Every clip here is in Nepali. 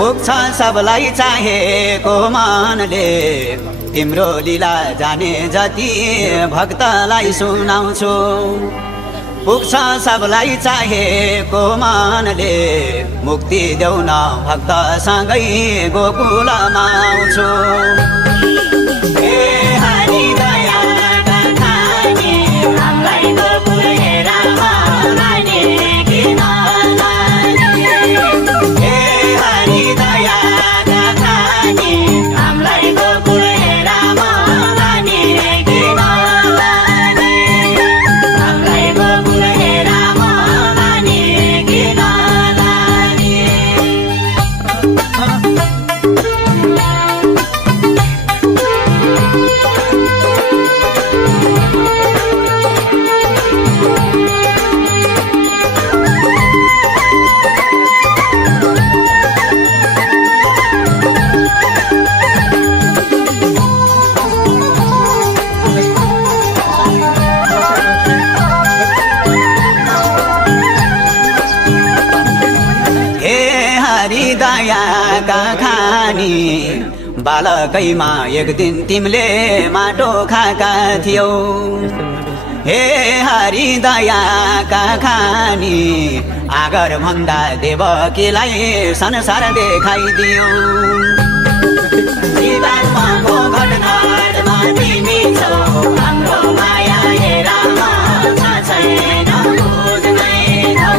पुग्छ सबलाई चाहेको मनले तिम्रो लीला जाने जति भक्तलाई सुनाउँछु पुग्छ सबलाई चाहेको मनले मुक्ति देऊ न भक्तसँगै गोकुलमा आउँछु बालकैमा एक दिन तिमीले माटो खाका थियौ हे हरि दयाका खानी आगर भन्दा देवकीलाई संसार देखाइदियौ जीवात्माको घटघटमा तिमी छौ हाम्रो माया हेरामा छैन बुझ्नै नौ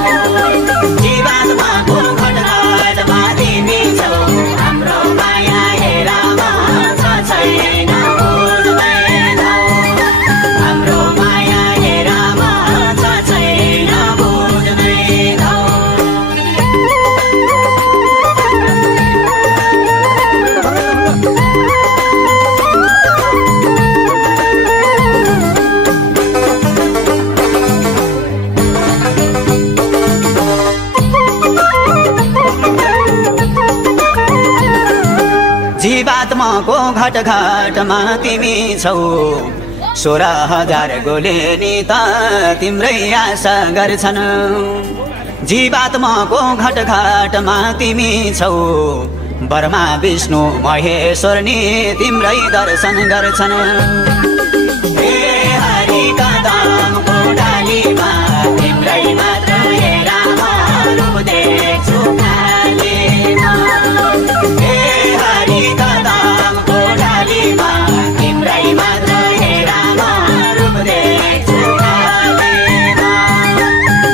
जीवात्माको घटघटमा तिमी छौ हाम्रो माया जीवात्माको घटघटमा तिमी छौ 16,000 गोलेनी त तिम्रै आशा गर्छन् जीवात्माको घटघटमा तिमी छौ ब्रह्मा विष्णु महेश्वरनी तिम्रै दर्शन गर्छन् हे हरि कदमको डालीमा तिम्रै मात्र हेरामा रूप देख्छु खालीमा हे हरि कदमको डालीमा तिम्रै मात्र हेरामा रूप देख्छु खालीमा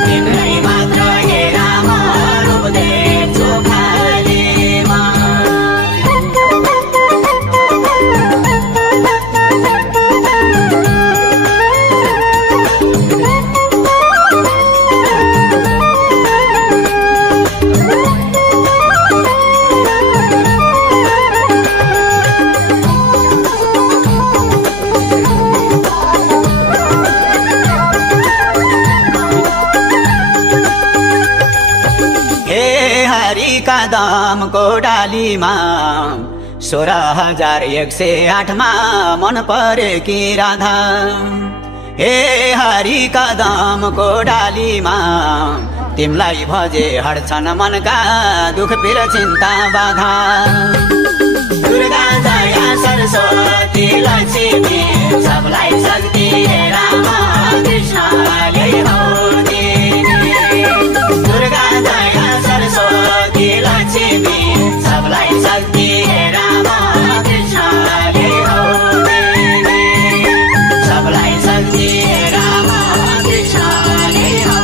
तिम्रै मात्र हेरामा रूप देख्छु खालीमा कदमको डालीमा 16,108 मा मन परेकी राधा हे हरि कदमको डालीमा तिमलाई भजे हट्छन् मनका दुख पीर चिन्ता बाधा दुर्गा जया सरस्वती लक्ष्मी सबलाई शक्ति रामा कृष्णले हो दुर्गा जया सरस्वती लक्ष्मी सबलाई शक्ति रामा कृष्णले हो सबलाई शक्ति रामा कृष्णले हो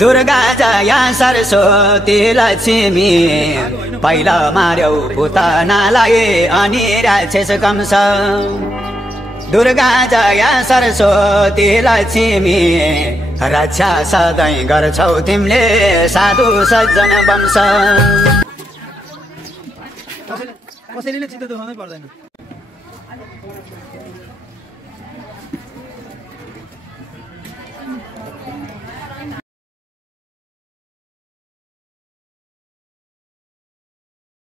दुर्गा जया सरस्वती लक्ष्मी पहिला मार्यौ पुतनालाई अनि राक्षस कंस दुर्गा जया सरस्वती लक्ष्मी रक्षा सधैँ गर्छौ तिमीले साधु सज्जन वंश कसैले चित्त दुखाउनै पर्दैन।